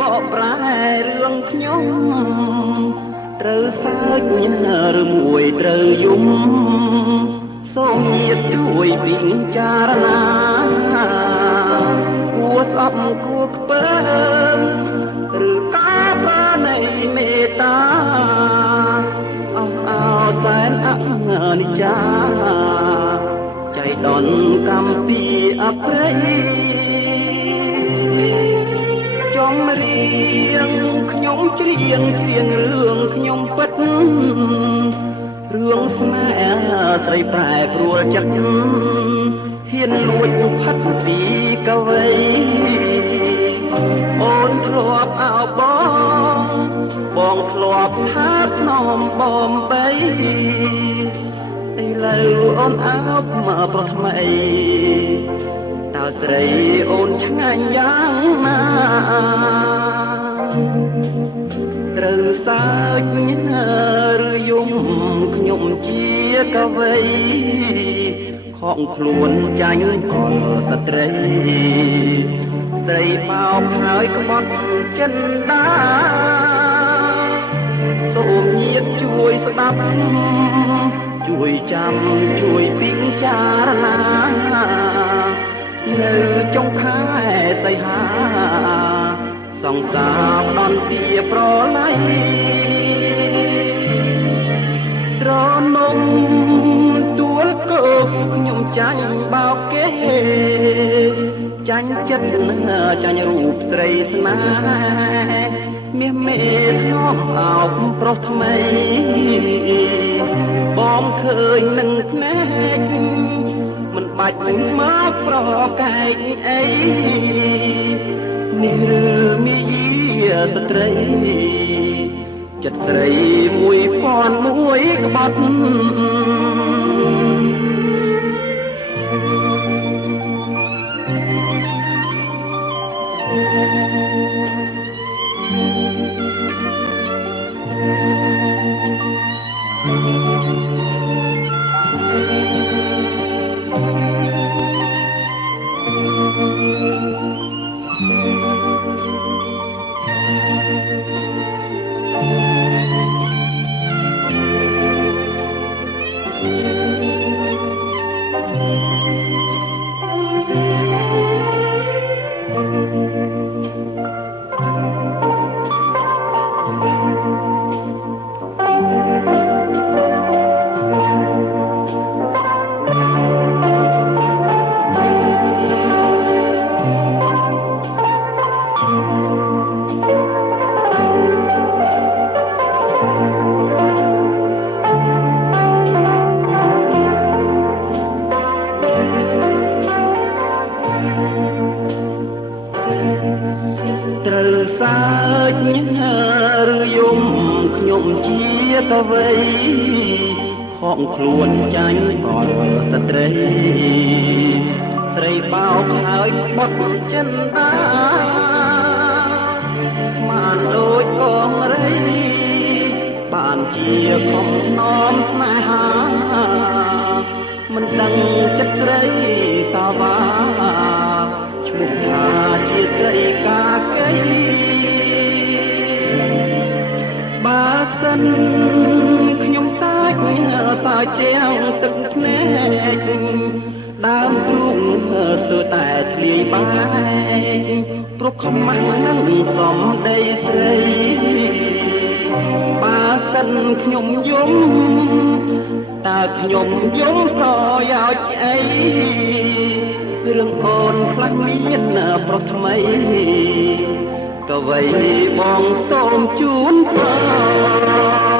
បកប្រែរឿងខ្ញុំត្រូវសើចឬមួយត្រូវយំសូមញាតិជួយពិចារណាគួស្អប់គួខ្ពើមឬការប្រណីមេត្តាអស់អោសែនអនិច្ចាចៃដន្យកម្មពីអប្រិយចំរៀងខ្ញុំច្រៀងរឿងខ្ញុំពិតរឿងស្នេហ៍ស្រីប្រែព្រួលចិត្តហ៊ានលួចផាត់ពីកវីអូនធ្លាប់អោបងធ្លាប់ថាភ្នំបំបីឥឡូវអូនអោបមកប្រុសថ្មីតើស្រីអូនឆ្ងាញ់យ៉ាងណាត្រូវសើចឬយំខ្ញុំជាកវីខកខ្លួនចាញ់អល់ស្ត្រីស្រីបោកហើយក្បត់ចិនដាសូមញាតិជួយស្ដាប់ជួយចាំជួយពិចារណានៅចុងខែសីហាសង្សារដន្ទាប្រឡ័យត្រនំទួលគោកខ្ញុំចាញ់បោកគេចាញ់ចិត្តចាញ់រូបស្រីស្នេហ៍មាសមេធ្នមអោបប្រុសថ្មីបងឃើញនឹងភ្នែកមិនបាច់មកប្រកែកអីនេះឬមាយាស្ត្រីចិត្តស្រី1001ក្បត់ត្រូវសើចឬយំខ្ញុំជាកវីខកខ្លួនចាញ់កលស្ត្រីស្រីបោកហើយបត់ចិនតាស្មានដូចកងរីបានជាខំនាំស្នេហាមិនដឹងចិត្តស្រីសាវាឈ្មោះថាជាស្រីកាកៃបើសិនខ្ញុំសាច់ទាំងទឹកភ្នែកដើមទ្រូងស្ទើរតែធ្លាយបែកព្រោះខំមកនឹងសំដីស្រីបើសិនខ្ញុំយំតើខ្ញុំយំប្រយោជន៍អីរឿងអូនផ្លាស់មានប្រុសថ្មីកវីបងសូមជូនពរ